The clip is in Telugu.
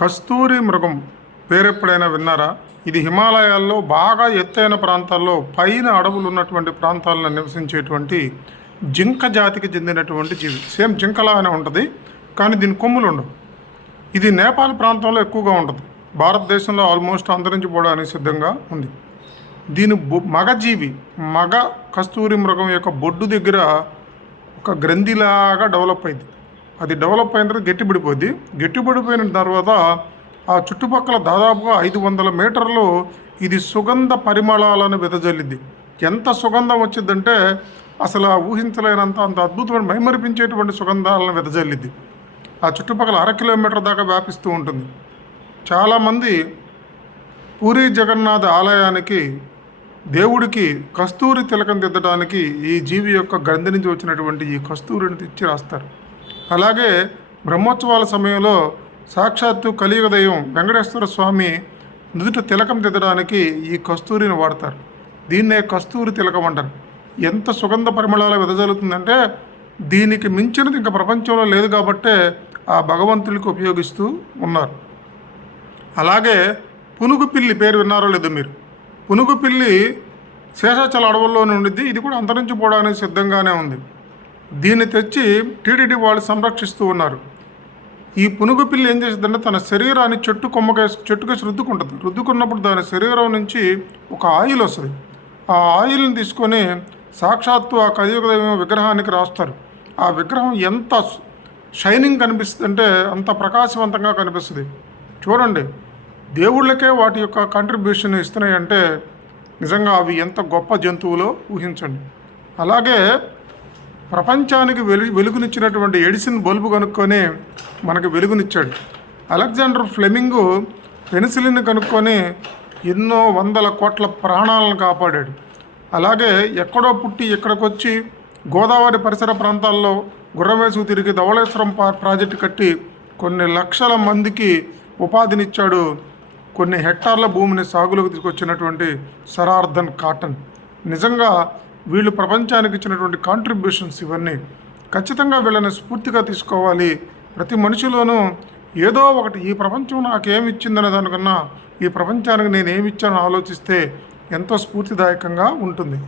కస్తూరి మృగం పేరెప్పుడైనా విన్నారా? ఇది హిమాలయాల్లో బాగా ఎత్తైన ప్రాంతాల్లో పైన అడవులు ఉన్నటువంటి ప్రాంతాలను నివసించేటువంటి జింక జాతికి చెందినటువంటి జీవి. సేమ్ జింకలాగానే ఉంటుంది కానీ దీని కొమ్ములు ఉండవు. ఇది నేపాల్ ప్రాంతంలో ఎక్కువగా ఉంటుంది. భారతదేశంలో ఆల్మోస్ట్ అంతరించిపోవడానికి సిద్ధంగా ఉంది. దీని బొ మగజీవి మగ కస్తూరి మృగం యొక్క బొడ్డు దగ్గర ఒక గ్రంథిలాగా డెవలప్ అయింది. అది డెవలప్ అయిన తర్వాత గట్టిపడిపోద్ది. గట్టిపడిపోయిన తర్వాత ఆ చుట్టుపక్కల దాదాపుగా ఐదు వందల మీటర్లు ఇది సుగంధ పరిమళాలను వెదజల్లింది ఎంత సుగంధం వచ్చిందంటే అసలు ఆ ఊహించలేనంత అంత అద్భుతమైన మైమరిపించేటువంటి సుగంధాలను వెదజల్లింది ఆ చుట్టుపక్కల అర కిలోమీటర్ దాకా వ్యాపిస్తూ ఉంటుంది. చాలామంది పూరి జగన్నాథ్ ఆలయానికి దేవుడికి కస్తూరి తిలకం దిద్దడానికి ఈ జీవి యొక్క గంధి నుంచి వచ్చినటువంటి ఈ కస్తూరిని తెచ్చి రాస్తారు. అలాగే బ్రహ్మోత్సవాల సమయంలో సాక్షాత్తు కలియుగ దైవం వెంకటేశ్వర స్వామి నుదుట తిలకం దిద్దడానికి ఈ కస్తూరిని వాడతారు. దీన్నే కస్తూరి తిలకం అంటారు. ఎంత సుగంధ పరిమళాలు వెదజల్లుతుందంటే దీనికి మించినది ఇంకా ప్రపంచంలో లేదు కాబట్టే ఆ భగవంతుడికి ఉపయోగిస్తూ ఉన్నారు. అలాగే పునుగు పిల్లి పేరు విన్నారో లేదో మీరు? పునుగు పిల్లి శేషాచల అడవుల్లోనే నుండిద్ది ఇది కూడా అంతరించిపోవడానికి సిద్ధంగానే ఉంది. దీన్ని తెచ్చి టీడీడీ వాళ్ళు సంరక్షిస్తూ ఉన్నారు. ఈ పునుగు పిల్లి ఏం చేస్తుందంటే తన శరీరాన్ని చెట్టు కొమ్మకేసి చెట్టుకేసి రుద్దుకుంటుంది. రుద్దుకున్నప్పుడు దాని శరీరం నుంచి ఒక ఆయిల్ వస్తుంది. ఆ ఆయిల్ని తీసుకొని సాక్షాత్తు ఆ కలియుగదైవం విగ్రహానికి రాస్తారు. ఆ విగ్రహం ఎంత షైనింగ్ కనిపిస్తుంది అంటే అంత ప్రకాశవంతంగా కనిపిస్తుంది. చూడండి దేవుళ్ళకే వాటి యొక్క కంట్రిబ్యూషన్ ఇస్తున్నాయంటే నిజంగా అవి ఎంత గొప్ప జంతువులో ఊహించండి. అలాగే ప్రపంచానికి వెలు వెలుగునిచ్చినటువంటి ఎడిసిన్ బల్బు కనుక్కొని మనకు వెలుగునిచ్చాడు. అలెగ్జాండర్ ఫ్లెమింగు పెన్సిలిన్ కనుక్కొని ఎన్నో వందల కోట్ల ప్రాణాలను కాపాడాడు. అలాగే ఎక్కడో పుట్టి ఇక్కడికి వచ్చి గోదావరి పరిసర ప్రాంతాల్లో గుర్రమేసు తిరిగి ధవళేశ్వరం పా- ప్రాజెక్టు కట్టి కొన్ని లక్షల మందికి ఉపాధినిచ్చాడు కొన్ని హెక్టార్ల భూమిని సాగులోకి తీసుకొచ్చినటువంటి సరార్థన్ కాటన్. నిజంగా వీళ్ళు ప్రపంచానికి ఇచ్చినటువంటి కాంట్రిబ్యూషన్స్ ఇవన్నీ ఖచ్చితంగా వీళ్ళని స్ఫూర్తిగా తీసుకోవాలి. ప్రతి మనిషిలోనూ ఏదో ఒకటి ఈ ప్రపంచం నాకేమి ఇచ్చిందనే దానికన్నా ఈ ప్రపంచానికి నేను ఏమి ఇచ్చానో ఆలోచిస్తే ఎంతో స్ఫూర్తిదాయకంగా ఉంటుంది.